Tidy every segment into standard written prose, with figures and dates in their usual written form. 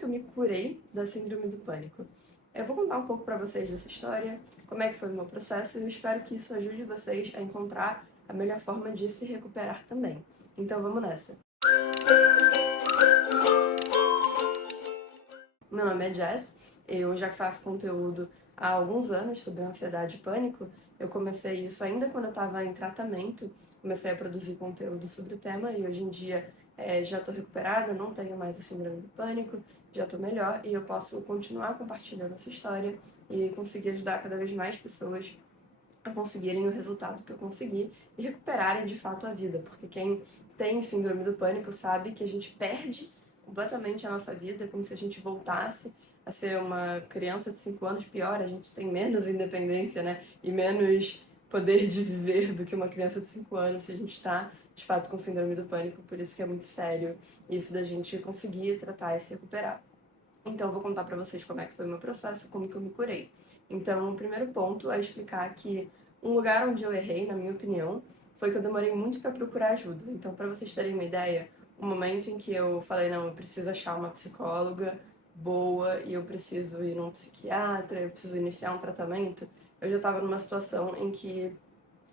que eu me curei da síndrome do pânico. Eu vou contar um pouco para vocês dessa história, como é que foi o meu processo, e eu espero que isso ajude vocês a encontrar a melhor forma de se recuperar também. Então vamos nessa! Meu nome é Jess, eu já faço conteúdo há alguns anos sobre ansiedade e pânico. Eu comecei isso ainda quando eu estava em tratamento, comecei a produzir conteúdo sobre o tema e hoje em dia já estou recuperada, não tenho mais a síndrome do pânico, já estou melhor e eu posso continuar compartilhando essa história e conseguir ajudar cada vez mais pessoas a conseguirem o resultado que eu consegui e recuperarem de fato a vida, porque quem tem síndrome do pânico sabe que a gente perde completamente a nossa vida, como se a gente voltasse a ser uma criança de 5 anos. Pior, a gente tem menos independência, né, e menos poder de viver do que uma criança de 5 anos se a gente está, de fato, com síndrome do pânico. Por isso que é muito sério isso da gente conseguir tratar e se recuperar. Então eu vou contar pra vocês como é que foi o meu processo, como que eu me curei. Então o primeiro ponto é explicar que um lugar onde eu errei, na minha opinião, foi que eu demorei muito pra procurar ajuda. Então, pra vocês terem uma ideia, o momento em que eu falei, não, eu preciso achar uma psicóloga boa e eu preciso ir num psiquiatra, eu preciso iniciar um tratamento, eu já tava numa situação em que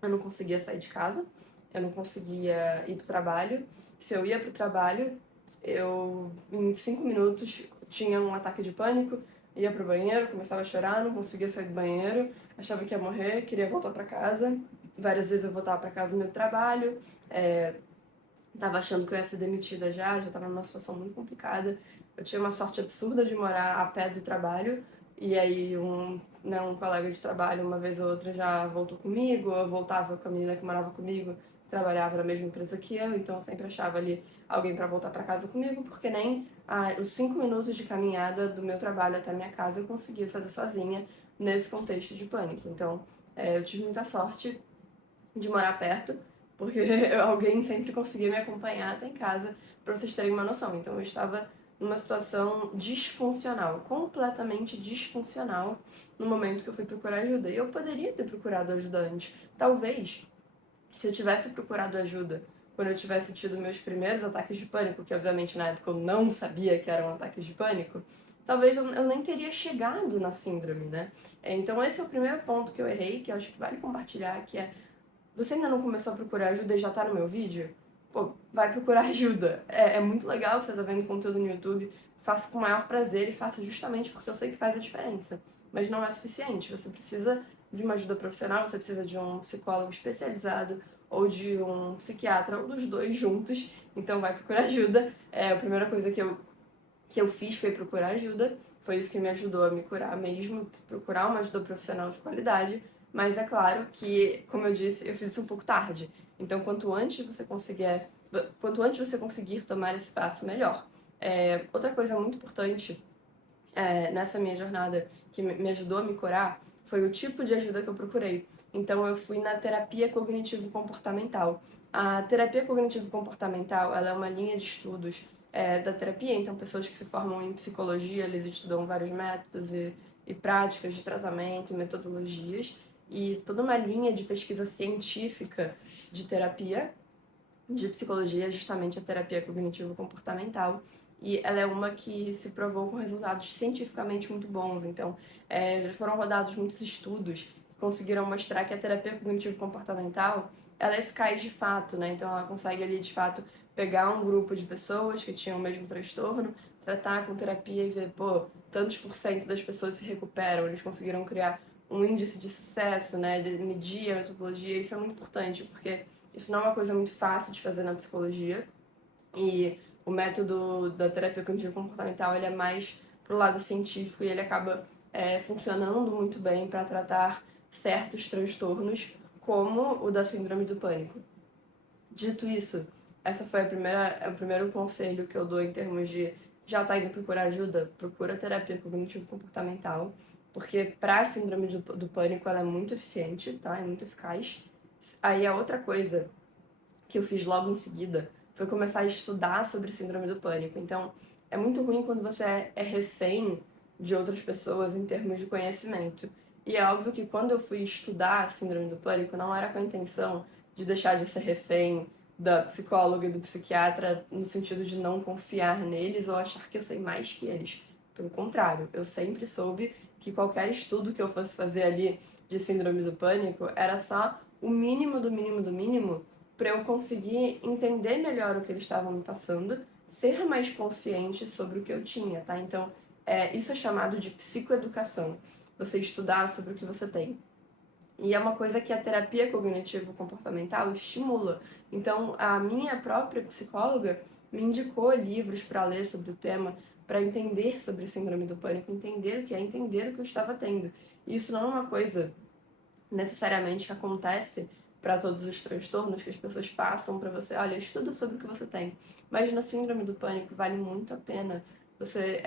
eu não conseguia sair de casa, eu não conseguia ir pro trabalho. Se eu ia pro trabalho, eu, em 5 minutos, tinha um ataque de pânico, ia pro banheiro, começava a chorar, não conseguia sair do banheiro, achava que ia morrer, queria voltar pra casa. Várias vezes eu voltava pra casa no meu trabalho, tava achando que eu ia ser demitida já tava numa situação muito complicada. Eu tinha uma sorte absurda de morar a pé do trabalho, e aí um colega de trabalho, uma vez ou outra, já voltou comigo, eu voltava com a menina que morava comigo, que trabalhava na mesma empresa que eu, então eu sempre achava ali alguém pra voltar pra casa comigo, porque nem os 5 minutos de caminhada do meu trabalho até a minha casa eu conseguia fazer sozinha nesse contexto de pânico. Então, eu tive muita sorte de morar perto, porque alguém sempre conseguia me acompanhar até em casa, pra vocês terem uma noção. Então eu estava numa situação disfuncional, completamente disfuncional, no momento que eu fui procurar ajuda. E eu poderia ter procurado ajuda antes. Talvez, se eu tivesse procurado ajuda quando eu tivesse tido meus primeiros ataques de pânico, que obviamente na época eu não sabia que eram ataques de pânico, talvez eu nem teria chegado na síndrome, né? Então esse é o primeiro ponto que eu errei, que eu acho que vale compartilhar, que é: você ainda não começou a procurar ajuda e já tá no meu vídeo? Pô, vai procurar ajuda. É muito legal que você tá vendo conteúdo no YouTube. Faça com o maior prazer e faça justamente porque eu sei que faz a diferença. Mas não é suficiente. Você precisa de uma ajuda profissional, você precisa de um psicólogo especializado ou de um psiquiatra, ou dos dois juntos. Então vai procurar ajuda. A primeira coisa que eu fiz foi procurar ajuda. Foi isso que me ajudou a me curar mesmo, procurar uma ajuda profissional de qualidade. Mas é claro que, como eu disse, eu fiz isso um pouco tarde. Então, quanto antes você conseguir tomar esse passo, melhor. Outra coisa muito importante nessa minha jornada que me ajudou a me curar foi o tipo de ajuda que eu procurei. Então, eu fui na terapia cognitivo-comportamental. A terapia cognitivo-comportamental, ela é uma linha de estudos da terapia. Então, pessoas que se formam em psicologia, eles estudam vários métodos e práticas de tratamento e metodologias, e toda uma linha de pesquisa científica de terapia, de psicologia, justamente a terapia cognitivo-comportamental, e ela é uma que se provou com resultados cientificamente muito bons. Então, já foram rodados muitos estudos que conseguiram mostrar que a terapia cognitivo-comportamental, ela é eficaz de fato, né? Então, ela consegue ali, de fato, pegar um grupo de pessoas que tinham o mesmo transtorno, tratar com terapia e ver, pô, tantos por cento das pessoas se recuperam. Eles conseguiram criar um índice de sucesso, né, de medir a metodologia. Isso é muito importante, porque isso não é uma coisa muito fácil de fazer na psicologia, e o método da terapia cognitivo-comportamental, ele é mais pro lado científico, e ele acaba funcionando muito bem para tratar certos transtornos, como o da síndrome do pânico. Dito isso, essa foi o primeiro conselho que eu dou em termos de já tá indo procurar ajuda, procura terapia cognitivo-comportamental, porque pra síndrome do pânico ela é muito eficiente, tá? É muito eficaz. Aí a outra coisa que eu fiz logo em seguida foi começar a estudar sobre síndrome do pânico. Então, é muito ruim quando você é refém de outras pessoas em termos de conhecimento. E é óbvio que quando eu fui estudar a síndrome do pânico, não era com a intenção de deixar de ser refém da psicóloga e do psiquiatra no sentido de não confiar neles ou achar que eu sei mais que eles. Pelo contrário, eu sempre soube que qualquer estudo que eu fosse fazer ali de síndrome do pânico era só o mínimo do mínimo do mínimo para eu conseguir entender melhor o que eles estavam me passando, ser mais consciente sobre o que eu tinha, tá? Então, isso é chamado de psicoeducação. Você estudar sobre o que você tem. E é uma coisa que a terapia cognitivo-comportamental estimula. Então, a minha própria psicóloga me indicou livros para ler sobre o tema, para entender sobre síndrome do pânico, entender o que é, entender o que eu estava tendo. E isso não é uma coisa necessariamente que acontece para todos os transtornos que as pessoas passam para você, olha, estuda sobre o que você tem. Mas na síndrome do pânico vale muito a pena você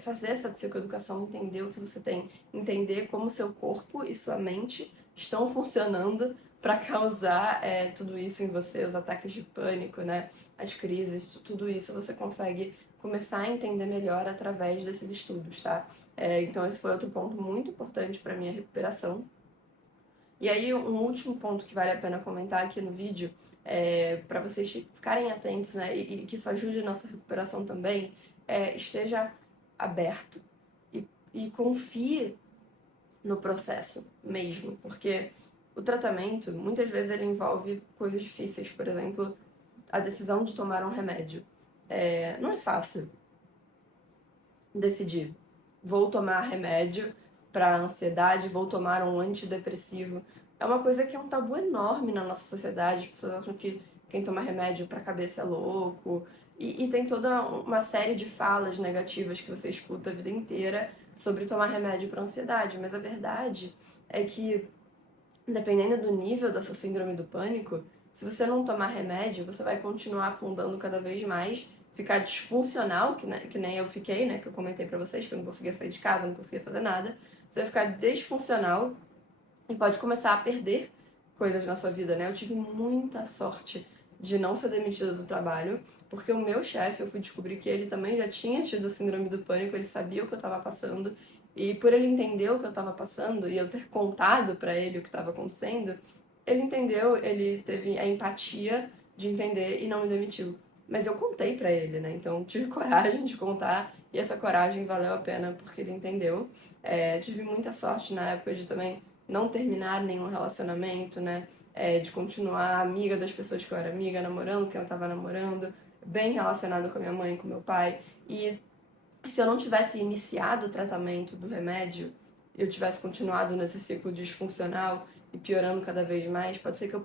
fazer essa psicoeducação, entender o que você tem, entender como seu corpo e sua mente estão funcionando para causar tudo isso em você, os ataques de pânico, né? As crises, tudo isso você consegue começar a entender melhor através desses estudos, tá? Então esse foi outro ponto muito importante para minha recuperação. E aí, um último ponto que vale a pena comentar aqui no vídeo, para vocês ficarem atentos, né, e que isso ajude a nossa recuperação também, esteja aberto e confie no processo mesmo, porque o tratamento, muitas vezes, ele envolve coisas difíceis, por exemplo, a decisão de tomar um remédio. Não é fácil decidir, vou tomar remédio para ansiedade, vou tomar um antidepressivo. É uma coisa que é um tabu enorme na nossa sociedade. As pessoas acham que quem toma remédio para cabeça é louco. E tem toda uma série de falas negativas que você escuta a vida inteira sobre tomar remédio para ansiedade. Mas a verdade é que, dependendo do nível dessa síndrome do pânico, se você não tomar remédio, você vai continuar afundando cada vez mais, ficar disfuncional, que nem eu fiquei, né? Que eu comentei pra vocês, que eu não conseguia sair de casa, não conseguia fazer nada. Você vai ficar disfuncional e pode começar a perder coisas na sua vida, né? Eu tive muita sorte de não ser demitida do trabalho, porque o meu chefe, eu fui descobrir que ele também já tinha tido síndrome do pânico, ele sabia o que eu tava passando, e por ele entender o que eu tava passando e eu ter contado pra ele o que tava acontecendo, ele entendeu, ele teve a empatia de entender e não me demitiu. Mas eu contei pra ele, né? Então tive coragem de contar e essa coragem valeu a pena porque ele entendeu. Tive muita sorte na época de também não terminar nenhum relacionamento, né? De continuar amiga das pessoas que eu era amiga, namorando quem eu tava namorando, bem relacionado com a minha mãe e com meu pai. E se eu não tivesse iniciado o tratamento do remédio, eu tivesse continuado nesse ciclo disfuncional e piorando cada vez mais, pode ser que eu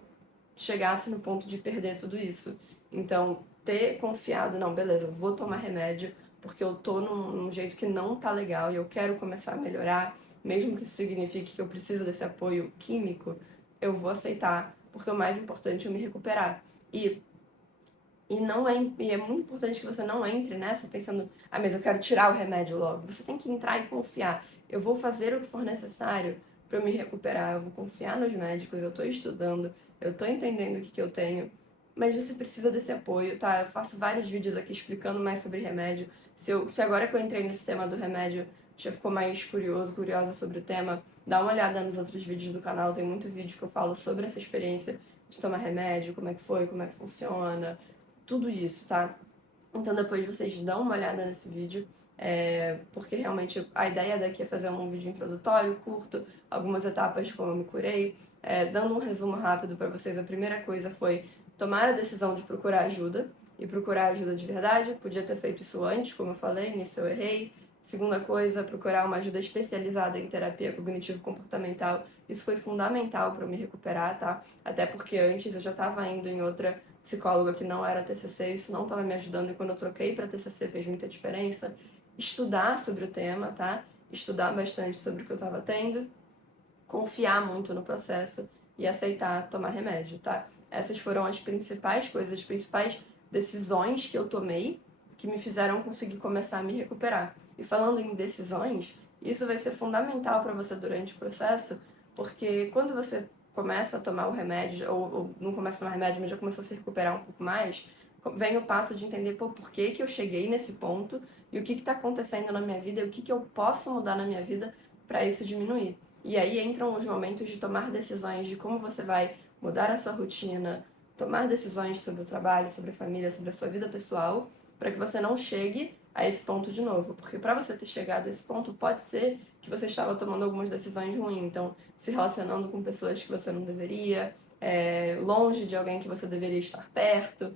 chegasse no ponto de perder tudo isso. Então, ter confiado, não, beleza, eu vou tomar remédio porque eu tô num jeito que não tá legal e eu quero começar a melhorar, mesmo que isso signifique que eu preciso desse apoio químico, eu vou aceitar, porque o mais importante é eu me recuperar. E é muito importante que você não entre nessa pensando, mas eu quero tirar o remédio logo. Você tem que entrar e confiar. Eu vou fazer o que for necessário para eu me recuperar, eu vou confiar nos médicos, eu tô estudando, eu tô entendendo o que eu tenho, mas você precisa desse apoio, tá? Eu faço vários vídeos aqui explicando mais sobre remédio. Se agora que eu entrei nesse tema do remédio, já ficou mais curiosa sobre o tema, dá uma olhada nos outros vídeos do canal, tem muito vídeo que eu falo sobre essa experiência de tomar remédio, como é que foi, como é que funciona, tudo isso, tá? Então depois vocês dão uma olhada nesse vídeo, porque realmente a ideia daqui é fazer um vídeo introdutório, curto, algumas etapas de como eu me curei, dando um resumo rápido para vocês. A primeira coisa foi tomar a decisão de procurar ajuda, e procurar ajuda de verdade. Podia ter feito isso antes, como eu falei, nisso eu errei. Segunda coisa, procurar uma ajuda especializada em terapia cognitivo-comportamental. Isso foi fundamental para eu me recuperar, tá? Até porque antes eu já estava indo em outra psicóloga que não era TCC, isso não estava me ajudando, e quando eu troquei para TCC fez muita diferença. Estudar sobre o tema, tá? Estudar bastante sobre o que eu estava tendo, confiar muito no processo e aceitar tomar remédio, tá? Essas foram as principais coisas, as principais decisões que eu tomei que me fizeram conseguir começar a me recuperar. E falando em decisões, isso vai ser fundamental para você durante o processo, porque quando você começa a tomar o remédio, ou não começa a tomar remédio, mas já começou a se recuperar um pouco mais, vem o passo de entender, por que que eu cheguei nesse ponto e o que está acontecendo na minha vida e o que eu posso mudar na minha vida para isso diminuir. E aí entram os momentos de tomar decisões de como você vai mudar a sua rotina, tomar decisões sobre o trabalho, sobre a família, sobre a sua vida pessoal, para que você não chegue a esse ponto de novo. Porque para você ter chegado a esse ponto, pode ser que você estava tomando algumas decisões ruins. Então, se relacionando com pessoas que você não deveria, longe de alguém que você deveria estar perto,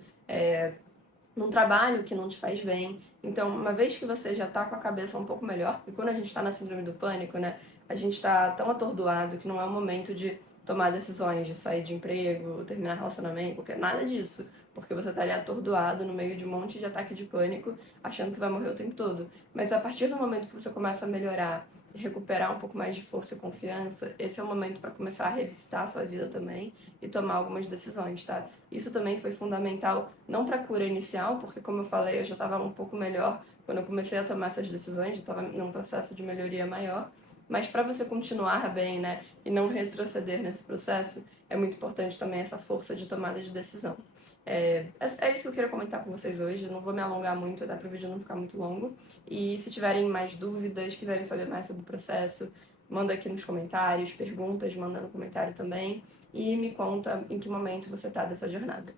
num trabalho que não te faz bem. Então, uma vez que você já tá com a cabeça um pouco melhor, e quando a gente tá na síndrome do pânico, né, a gente tá tão atordoado que não é o momento de tomar decisões, de sair de emprego, terminar relacionamento, nada disso. Porque você tá ali atordoado no meio de um monte de ataque de pânico, achando que vai morrer o tempo todo. Mas a partir do momento que você começa a melhorar, recuperar um pouco mais de força e confiança, esse é o momento para começar a revisitar a sua vida também e tomar algumas decisões, tá? Isso também foi fundamental, não para a cura inicial, porque como eu falei, eu já estava um pouco melhor quando eu comecei a tomar essas decisões, já estava num processo de melhoria maior, mas para você continuar bem, né, e não retroceder nesse processo, é muito importante também essa força de tomada de decisão. É isso que eu queria comentar com vocês hoje. Eu não vou me alongar muito, até para o vídeo não ficar muito longo. E se tiverem mais dúvidas, quiserem saber mais sobre o processo, manda aqui nos comentários, perguntas, manda no comentário também. E me conta em que momento você tá dessa jornada.